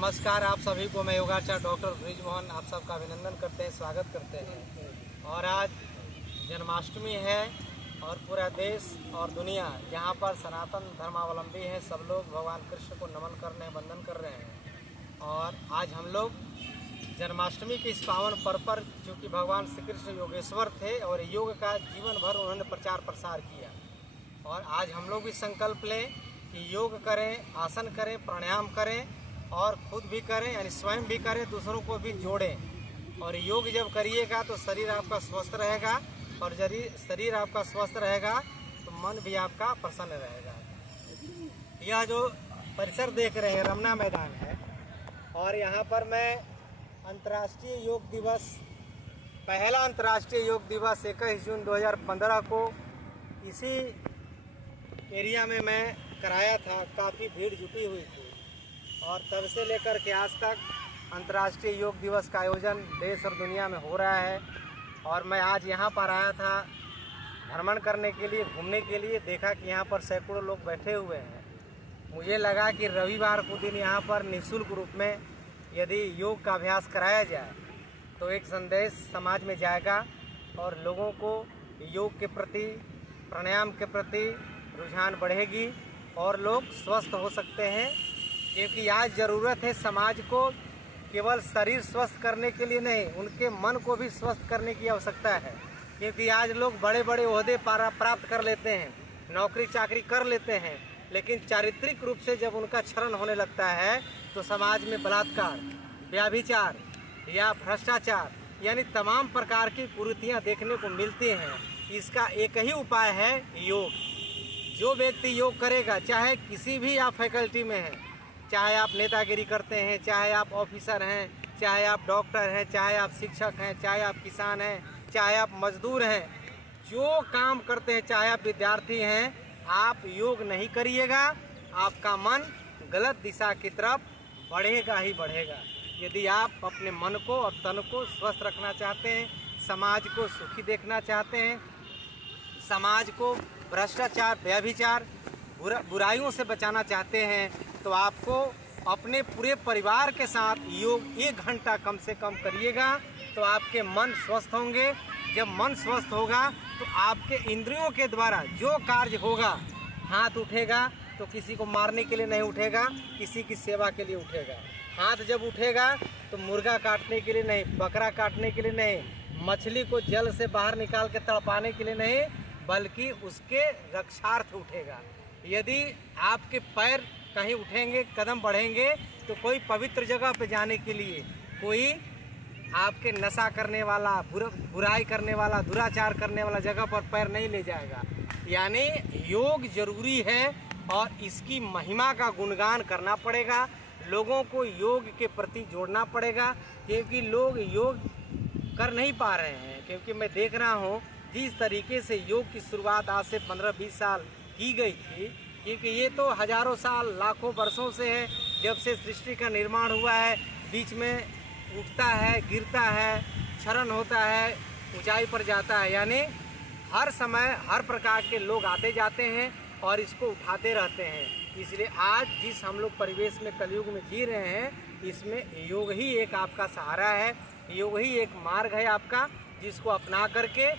नमस्कार आप सभी को। मैं योगाचार्य डॉक्टर ब्रिज मोहन आप सबका अभिनंदन करते हैं, स्वागत करते हैं। और आज जन्माष्टमी है और पूरा देश और दुनिया जहाँ पर सनातन धर्मावलंबी हैं सब लोग भगवान कृष्ण को नमन कर रहे हैं, वंदन कर रहे हैं। और आज हम लोग जन्माष्टमी के इस पावन पर्व पर, चूँकि भगवान श्री कृष्ण योगेश्वर थे और योग का जीवन भर उन्होंने प्रचार प्रसार किया, और आज हम लोग भी संकल्प लें कि योग करें, आसन करें, प्राणायाम करें और खुद भी करें, यानी स्वयं भी करें, दूसरों को भी जोड़ें। और योग जब करिएगा तो शरीर आपका स्वस्थ रहेगा, और यदि शरीर आपका स्वस्थ रहेगा तो मन भी आपका प्रसन्न रहेगा। यह जो परिसर देख रहे हैं रमना मैदान है, और यहाँ पर मैं अंतर्राष्ट्रीय योग दिवस, पहला अंतर्राष्ट्रीय योग दिवस 21 जून 2015 को इसी एरिया में मैं कराया था। काफ़ी भीड़ जुटी हुई थी, और तब से लेकर के आज तक अंतर्राष्ट्रीय योग दिवस का आयोजन देश और दुनिया में हो रहा है। और मैं आज यहाँ पर आया था भ्रमण करने के लिए, घूमने के लिए। देखा कि यहाँ पर सैकड़ों लोग बैठे हुए हैं। मुझे लगा कि रविवार को दिन यहाँ पर निःशुल्क रूप में यदि योग का अभ्यास कराया जाए तो एक संदेश समाज में जाएगा, और लोगों को योग के प्रति, प्राणायाम के प्रति रुझान बढ़ेगी, और लोग स्वस्थ हो सकते हैं। क्योंकि आज ज़रूरत है समाज को केवल शरीर स्वस्थ करने के लिए नहीं, उनके मन को भी स्वस्थ करने की आवश्यकता है। क्योंकि आज लोग बड़े बड़े ओहदे प्राप्त कर लेते हैं, नौकरी चाकरी कर लेते हैं, लेकिन चारित्रिक रूप से जब उनका क्षरण होने लगता है तो समाज में बलात्कार, व्यभिचार या भ्रष्टाचार यानी तमाम प्रकार की कुरीतियाँ देखने को मिलती हैं। इसका एक ही उपाय है योग। जो व्यक्ति योग करेगा, चाहे किसी भी आप फैकल्टी में हैं, चाहे आप नेतागिरी करते हैं, चाहे आप ऑफिसर हैं, चाहे आप डॉक्टर हैं, चाहे आप शिक्षक हैं, चाहे आप किसान हैं, चाहे आप मजदूर हैं, जो काम करते हैं, चाहे आप विद्यार्थी हैं, आप योग नहीं करिएगा, आपका मन गलत दिशा की तरफ बढ़ेगा ही बढ़ेगा। यदि आप अपने मन को और तन को स्वस्थ रखना चाहते हैं, समाज को सुखी देखना चाहते हैं, समाज को भ्रष्टाचार, व्यभिचार, बुराइयों से बचाना चाहते हैं, तो आपको अपने पूरे परिवार के साथ योग 1 घंटा कम से कम करिएगा, तो आपके मन स्वस्थ होंगे। जब मन स्वस्थ होगा तो आपके इंद्रियों के द्वारा जो कार्य होगा, हाथ उठेगा तो किसी को मारने के लिए नहीं उठेगा, किसी की सेवा के लिए उठेगा। हाथ जब उठेगा तो मुर्गा काटने के लिए नहीं, बकरा काटने के लिए नहीं, मछली को जल से बाहर निकाल के तड़पाने के लिए नहीं, बल्कि उसके रक्षार्थ उठेगा। यदि आपके पैर कहीं उठेंगे, कदम बढ़ेंगे, तो कोई पवित्र जगह पे जाने के लिए, कोई आपके नशा करने वाला, बुराई करने वाला, दुराचार करने वाला जगह पर पैर नहीं ले जाएगा। यानी योग जरूरी है, और इसकी महिमा का गुणगान करना पड़ेगा। लोगों को योग के प्रति जोड़ना पड़ेगा, क्योंकि लोग योग कर नहीं पा रहे हैं। क्योंकि मैं देख रहा हूँ जिस तरीके से योग की शुरुआत आज से 15-20 साल की गई थी, क्योंकि ये तो हजारों साल, लाखों वर्षों से है, जब से सृष्टि का निर्माण हुआ है। बीच में उठता है, गिरता है, क्षरण होता है, ऊंचाई पर जाता है, यानी हर समय हर प्रकार के लोग आते जाते हैं और इसको उठाते रहते हैं। इसलिए आज जिस हम लोग परिवेश में, कलयुग में जी रहे हैं, इसमें योग ही एक आपका सहारा है, योग ही एक मार्ग है आपका, जिसको अपना करके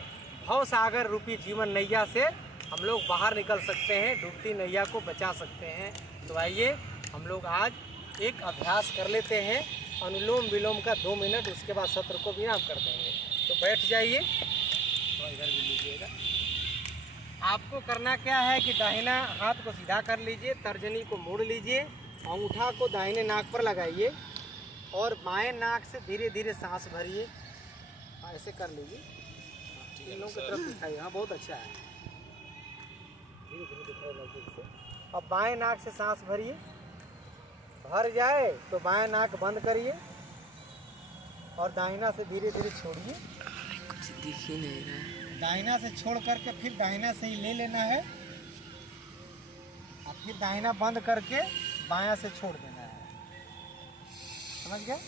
भव सागर रूपी जीवन नैया से हम लोग बाहर निकल सकते हैं, डूबती नैया को बचा सकते हैं। तो आइए हम लोग आज एक अभ्यास कर लेते हैं, अनुलोम विलोम का 2 मिनट, उसके बाद सत्र को विराम कर देंगे। तो बैठ जाइए, तो इधर भी लीजिएगा। आपको करना क्या है कि दाहिना हाथ को सीधा कर लीजिए, तर्जनी को मोड़ लीजिए, अंगूठा को दाहिने नाक पर लगाइए, और बाएं नाक से धीरे धीरे सांस भरिए। ऐसे कर लीजिए, तीनों की तरफ दिखाइए। हाँ, बहुत अच्छा है, धीरे धीरे दिखाइए नजदीक से। अब बाएं नाक से सांस भरिए, भर जाए तो बाएं नाक बंद करिए, और दाहिना से धीरे धीरे छोड़िए। कुछ दिख ही नहीं रहा है। दाहिना से छोड़ करके फिर दाहिना से ही ले लेना है, और फिर दाहिना बंद करके बायां से छोड़ देना है। समझ गए?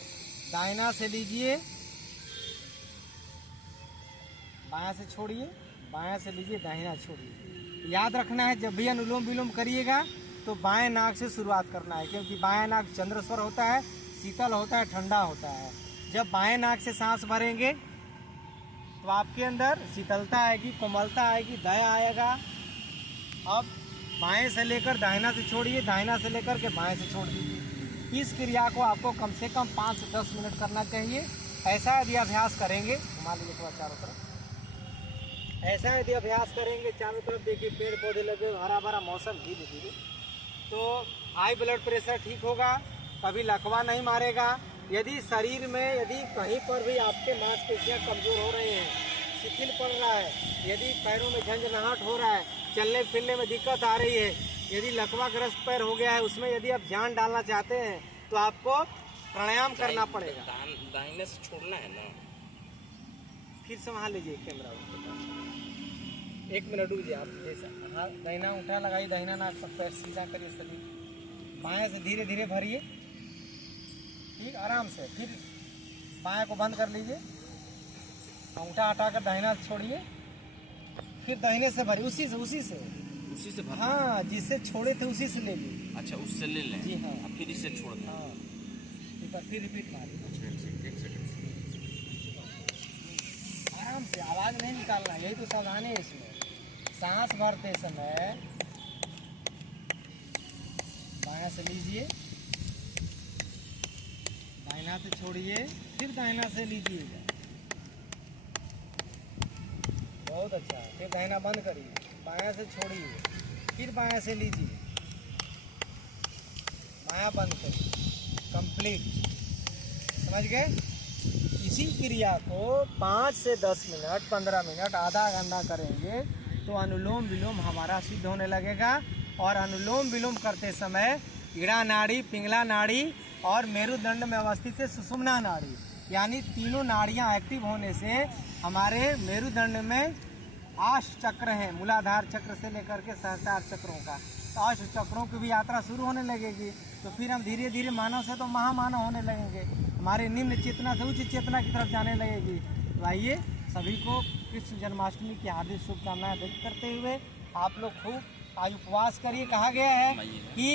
दाहिना से लीजिए, बायां से छोड़िए, बायां से लीजिए, दाहिना छोड़िए। याद रखना है जब भी अनुलोम विलोम करिएगा तो बाएं नाक से शुरुआत करना है, क्योंकि बाएं नाक चंद्र स्वर होता है, शीतल होता है, ठंडा होता है। जब बाएं नाक से सांस भरेंगे तो आपके अंदर शीतलता आएगी, कोमलता आएगी, दया आएगा। अब बाएं से लेकर दाहिना से छोड़िए, दाहिना से लेकर के बाएं से छोड़ दीजिए। इस क्रिया को आपको कम से कम 5 से 10 मिनट करना चाहिए। ऐसा यदि अभ्यास करेंगे, घुमा लीजिए थोड़ा चारों तरफ, ऐसा यदि अभ्यास करेंगे चारों तरफ, देखिए पेड़ पौधे लगे, हरा भरा मौसम, धीरे धीरे, तो हाई ब्लड प्रेशर ठीक होगा, कभी लकवा नहीं मारेगा। यदि शरीर में यदि कहीं पर भी आपके मांसपेशियां कमजोर हो रहे हैं, शिथिल पड़ रहा है, यदि पैरों में झंझनाहट हो रहा है, चलने फिरने में दिक्कत आ रही है, यदि लकवाग्रस्त पैर हो गया है, उसमें यदि आप जान डालना चाहते हैं तो आपको प्राणायाम करना पड़ेगा। दाहिने से छोड़ना है ना। फिर संभाल लीजिए कैमरा, 1 मिनट रुक जाइए आप। जैसा हाँ, दाहिना उठा लगाइए, दाहिना नाक पर पैर सीधा करिए सभी, बाएं से धीरे धीरे भरिए, ठीक, आराम से। फिर बाएं को बंद कर लीजिए, अंगूठा हटाकर दाहिना छोड़िए, फिर दाहिने से भरिए, उसी से भर। हाँ, जिससे छोड़े थे उसी से ले लीजिए। अच्छा, उससे ले लें। जी हाँ, फिर इससे छोड़ दें। हाँ, एक बार फिर रिपीट मारिए। एक सेकंड। आराम से, आवाज नहीं निकालना, यही तो सावधानी है इसमें। सांस भरते समय बायां से लीजिए, दाहिना से छोड़िए, फिर दाहिना से लीजिएगा। बहुत अच्छा। फिर दाहिना बंद करिए, बायां से छोड़िए, फिर बायां से लीजिए, बायां बंद करिए, कंप्लीट। समझ गए? इसी क्रिया को 5 से 10 मिनट, 15 मिनट, आधा घंटा करेंगे तो अनुलोम विलोम हमारा सिद्ध होने लगेगा। और अनुलोम विलोम करते समय इड़ा नाड़ी, पिंगला नाड़ी और मेरुदंड में अवस्थित है सुषुम्ना नाड़ी, यानी तीनों नाड़ियां एक्टिव होने से हमारे मेरुदंड में 8 चक्र हैं, मूलाधार चक्र से लेकर के सहस्त्रार चक्रों का, तो 8 चक्रों की भी यात्रा शुरू होने लगेगी। तो फिर हम धीरे धीरे मानव से तो महामानव होने लगेंगे, हमारे निम्न चेतना से उच्च चेतना की तरफ जाने लगेगी। तो आइए सभी को कृष्ण जन्माष्टमी की हार्दिक शुभकामनाएं व्यक्त करते हुए आप लोग खूब आज उपवास करिए। कहा गया है कि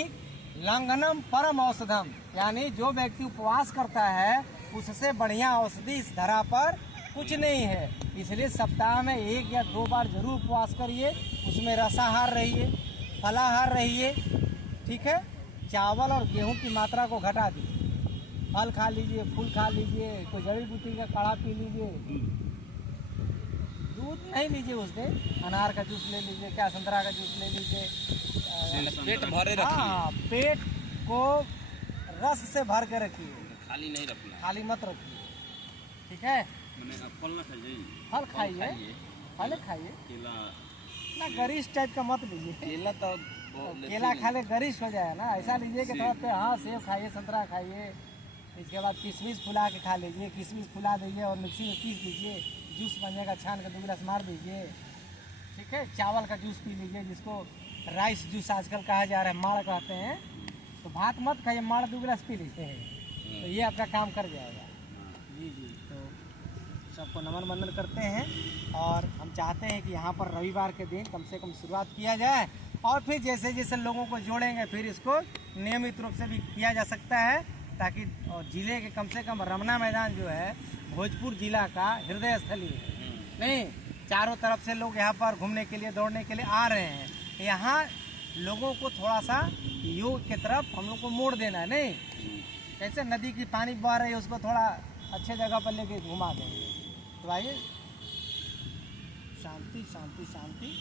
लंघनम परम औषधम, यानी जो व्यक्ति उपवास करता है उससे बढ़िया औषधि इस धरा पर कुछ नहीं है। इसलिए सप्ताह में 1 या 2 बार जरूर उपवास करिए, उसमें रसाहार रहिए, फलाहार रहिए, ठीक है। चावल और गेहूं की मात्रा को घटा दीजिए, फल खा लीजिए, फूल खा लीजिए, कोई जड़ी बूटी का काढ़ा पी लीजिए, दूध नहीं लीजिए उस दिन, अनार का जूस ले लीजिए, क्या संतरा का जूस ले लीजिए। पेट भरे रखिए। हाँ, पेट को रस से भर के रखिए, खाली नहीं रखना, खाली मत रखिए, ठीक है। फल ना खाइए, फल खाइए, फल खाइए, केला ना गरिष्ठ टाइप का मत लीजिए। केला तो केला खा ले गरिष्ठ हो जाए ना, ऐसा लीजिए कि थोड़ा हाँ सेब खाइए, संतरा खाइए, इसके बाद किशमिश फुला के खा लीजिए, किशमिश फुला दीजिए और मिक्सी में पीस दीजिए, जूस बन जाएगा, छान के 2 गिलास मार दीजिए, ठीक है। चावल का जूस पी लीजिए, जिसको राइस जूस आजकल कहा जा रहा है, माड़ कहते हैं। तो भात मत खाइए, माड़ 2 गिलास पी लीजिए, तो ये आपका काम कर जाएगा। जी जी, तो सबको नमन वंदन करते हैं और हम चाहते हैं कि यहाँ पर रविवार के दिन कम से कम शुरुआत किया जाए और फिर जैसे जैसे लोगों को जोड़ेंगे फिर इसको नियमित रूप से भी किया जा सकता है, ताकि जिले के कम से कम रमना मैदान जो है भोजपुर जिला का हृदय स्थली है, नहीं, चारों तरफ से लोग यहाँ पर घूमने के लिए, दौड़ने के लिए आ रहे हैं। यहाँ लोगों को थोड़ा सा योग की तरफ हम लोग को मोड़ देना है, नहीं, कैसे नदी की पानी बह रही है उसको थोड़ा अच्छे जगह पर लेके घुमा देंगे। तो आइए, शांति शांति शांति।